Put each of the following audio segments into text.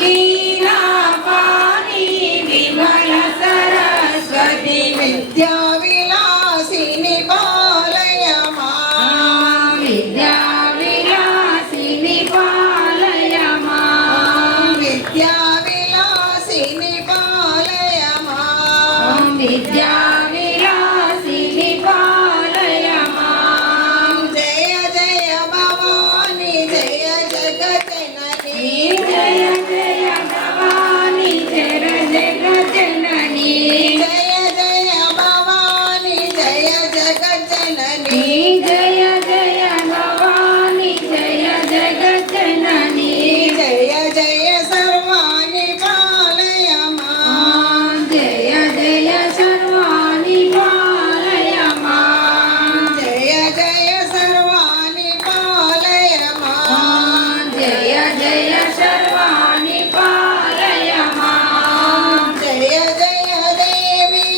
वीणा पाणी विमल सरस्वती विद्या विलासिनी पालय मां विद्या विलासिनी पालय मां विद्या विलासिनी पालय मां विद्या विलासिनी पालय मां जय जय भवानी जय जगज्जननी जय जय भवानी जय जगज्जननी जय जय भवानी जय जगज्जननी जय जय भवानी जय जगज्जननी जय जय सर्वाणि पालय मां जय जय सर्वाणि पालय मां जय जय सर्वाणि पालय मां जय जय सर्वाणि पालय मां जय जय देवी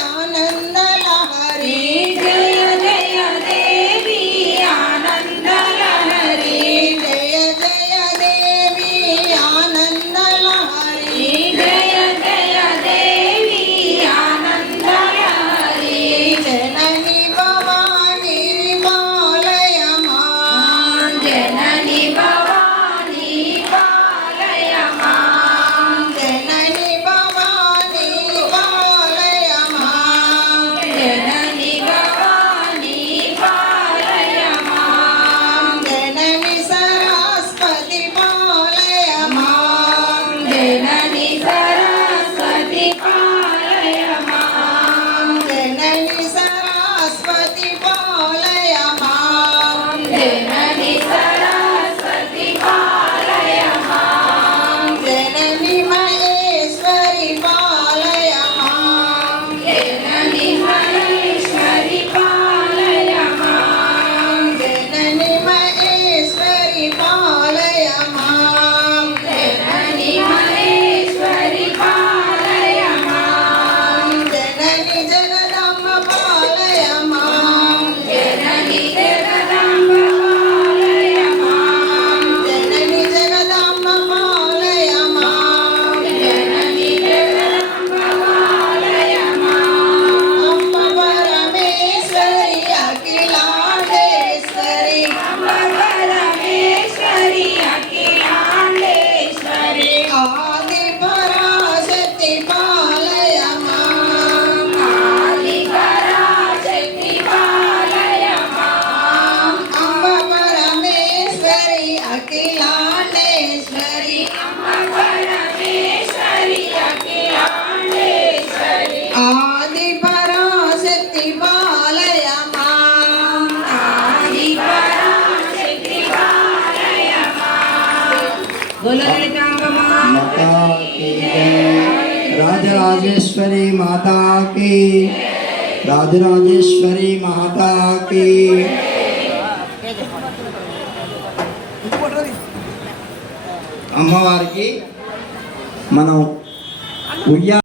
आनंद लहरी जय जय देवी आनंद लहरी जय जय देवी आनंद लहरी जय जय देवी आनंद लहरी जननी भवानी पालय मां जननी भवानी पालय मां जननी भवानी पालय मां जननी भवानी पालय मां जननी सरस्वती पालय मां जननी सरस्वती पालय मां जननी सरस्वती पालय मां जननी सरस्वती पालय मां जननी महेश्वरी पालय मां जननी महेश्वरी पालय मां जननी महेश्वरी पालय मां जननी महेश्वरी पालय मां जननी जगदम्ब पालय मां जननी जगदम्ब पालय मां जननी जगदम्ब पालय मां जननी जगदम्ब पालय मां अम्ब परमेश्वरी अखिलांडेश्वरी अम्ब परमेश्वरी अखिलांडेश्वरी आदि पराशक्ति पालय मां आदि पराशक्ति पालय मां अम्ब परमेश्वरी अखिलांडेश्वरी अम्ब परमेश्वरी अखिलांडेश्वरी आदि पराशक्ति पालय मां आदि पराशक्ति पालय मां बोलो ललितांब माता की जय। राजराजेश्वरी माता की राजराजेश्वरी माता की అమ్మవారికి మనం ఉయ్యాల